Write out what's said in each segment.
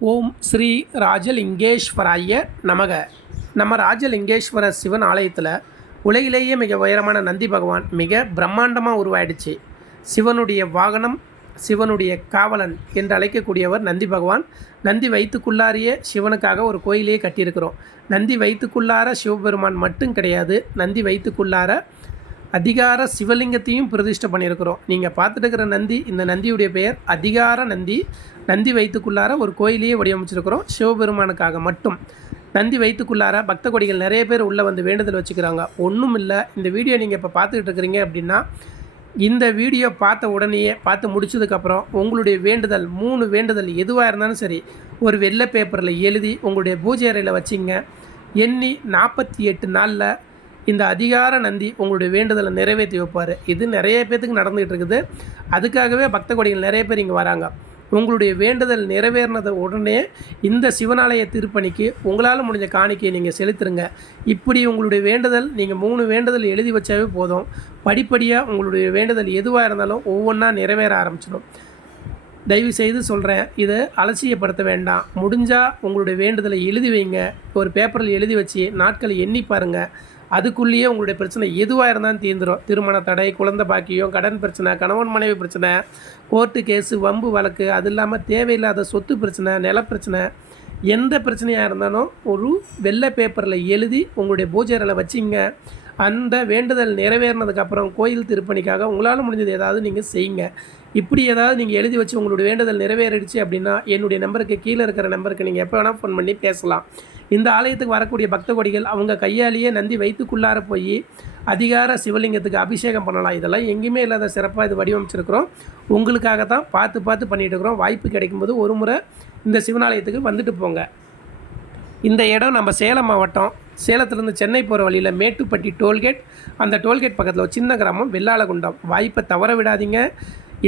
ஓம் ஸ்ரீ ராஜலிங்கேஸ்வராய நமக. நம்ம ராஜலிங்கேஸ்வர சிவன் ஆலயத்தில் உலகிலேயே மிக உயரமான நந்தி பகவான் மிக பிரம்மாண்டமாக உருவாயிடுச்சு. சிவனுடைய வாகனம் சிவனுடைய காவலன் என்று அழைக்கக்கூடியவர் நந்தி பகவான். நந்தி வயிற்றுக்குள்ளாரியே சிவனுக்காக ஒரு கோயிலையே கட்டியிருக்கிறோம். நந்தி வயிற்றுக்குள்ளார சிவபெருமான் மட்டும் கிடையாது நந்தி வயிற்றுக்குள்ளார அதிகார சிவலிங்கத்தையும் பிரதிஷ்டை பண்ணியிருக்கிறோம். நீங்கள் பார்த்துட்டு இருக்கிற நந்தி இந்த நந்தியுடைய பெயர் அதிகார நந்தி. நந்தி வயிற்றுக்குள்ளார ஒரு கோயிலையே வடிவமைச்சிருக்கிறோம். சிவபெருமானுக்காக மட்டும். நந்தி வயிற்றுக்குள்ளார பக்த கொடிகள் நிறைய பேர் உள்ளே வந்து வேண்டுதல் வச்சுக்கிறாங்க. ஒன்றும் இல்லை இந்த வீடியோ நீங்கள் இப்போ பார்த்துக்கிட்டு இருக்கிறீங்க அப்படின்னா இந்த வீடியோ பார்த்த உடனேயே பார்த்து முடிச்சதுக்கப்புறம் உங்களுடைய வேண்டுதல் மூணு வேண்டுதல் எதுவாக இருந்தாலும் சரி ஒரு வெள்ளை பேப்பரில் எழுதி உங்களுடைய பூஜை அறையில் வச்சிங்க. எண்ணி நாற்பத்தி எட்டு நாளில் இந்த அதிகார நந்தி உங்களுடைய வேண்டுதலை நிறைவேற்றி வைப்பார். இது நிறைய பேர்த்துக்கு நடந்துகிட்டு இருக்குது. அதுக்காகவே பக்த கொடிகள் நிறைய பேர் இங்கே வராங்க. உங்களுடைய வேண்டுதல் நிறைவேறினதை உடனே இந்த சிவனாலய திருப்பணிக்கு உங்களால் முடிஞ்ச காணிக்கையை நீங்கள் செலுத்துருங்க. இப்படி உங்களுடைய வேண்டுதல் நீங்கள் மூணு வேண்டுதல் எழுதி வச்சாவே போதும். படிப்படியாக உங்களுடைய வேண்டுதல் எதுவாக இருந்தாலும் ஒவ்வொன்றா நிறைவேற ஆரம்பிச்சிடும். தயவு செய்து சொல்கிறேன் இதை அலட்சியப்படுத்த வேண்டாம். முடிஞ்சால் உங்களுடைய வேண்டுதலை எழுதி வைங்க. ஒரு பேப்பரில் எழுதி வச்சு நாட்களை எண்ணி பாருங்கள் அதுக்குள்ளேயே உங்களுடைய பிரச்சனை எதுவாக இருந்தாலும் தீர்ந்துடும் திருமண தடை குழந்தை பாக்கியம் கடன் பிரச்சனை கணவன் மனைவி பிரச்சனை கோர்ட்டு கேஸு வம்பு வழக்கு அது இல்லாமல் தேவையில்லாத சொத்து பிரச்சனை நிலப்பிரச்சனை எந்த பிரச்சனையாக இருந்தாலும் ஒரு வெள்ளை பேப்பரில் எழுதி உங்களுடைய பூஜை அறையில் வச்சிங்க. அந்த வேண்டுதல் நிறைவேறினதுக்கப்புறம் கோயில் திருப்பணிக்காக உங்களால் முடிஞ்சது ஏதாவது நீங்கள் செய்யுங்க. இப்படி ஏதாவது நீங்கள் எழுதி வச்சு உங்களுடைய வேண்டுதல் நிறைவேறிடுச்சு அப்படின்னா என்னுடைய நம்பருக்கு கீழே இருக்கிற நம்பருக்கு நீங்கள் எப்போ வேணால் ஃபோன் பண்ணி பேசலாம். இந்த ஆலயத்துக்கு வரக்கூடிய பக்த கொடிகள் அவங்க கையாலேயே நந்தி வைத்துக்குள்ளார போய் அதிகார சிவலிங்கத்துக்கு அபிஷேகம் பண்ணலாம். இதெல்லாம் எங்கேயுமே இல்லாத சிறப்பாக இது வடிவமைச்சிருக்கிறோம். உங்களுக்காக தான் பார்த்து பார்த்து பண்ணிகிட்டு இருக்கிறோம். வாய்ப்பு கிடைக்கும்போது ஒரு முறை இந்த சிவனாலயத்துக்கு வந்துட்டு போங்க. இந்த இடம் நம்ம சேலம் மாவட்டம். சேலத்துலேருந்து சென்னை போகிற வழியில் மேட்டுப்பட்டி டோல்கேட். அந்த டோல்கேட் பக்கத்தில் ஒரு சின்ன கிராமம் வெள்ளாளகுண்டம். வாய்ப்பை தவற விடாதீங்க.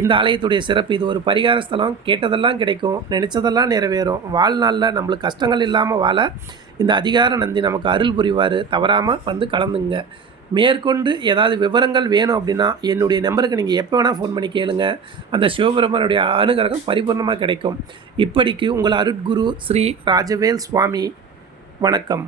இந்த ஆலயத்துடைய சிறப்பு இது ஒரு பரிகார ஸ்தலம். கேட்டதெல்லாம் கிடைக்கும் நினச்சதெல்லாம் நிறைவேறும். வாழ்நாளில் நம்மளுக்கு கஷ்டங்கள் இல்லாமல் வாழ இந்த அதிகார நந்தி நமக்கு அருள் புரிவார். தவறாமல் வந்து கலந்துங்க. மேற்கொண்டு ஏதாவது விவரங்கள் வேணும் அப்படின்னா என்னுடைய நம்பருக்கு நீங்கள் எப்போ வேணால் ஃபோன் பண்ணி கேளுங்க. அந்த சிவபெருமனுடைய அனுகிரகம் பரிபூர்ணமாக கிடைக்கும். இப்படிக்கு உங்கள் அருட்குரு ஸ்ரீ ராஜவேல் சுவாமி. வணக்கம்.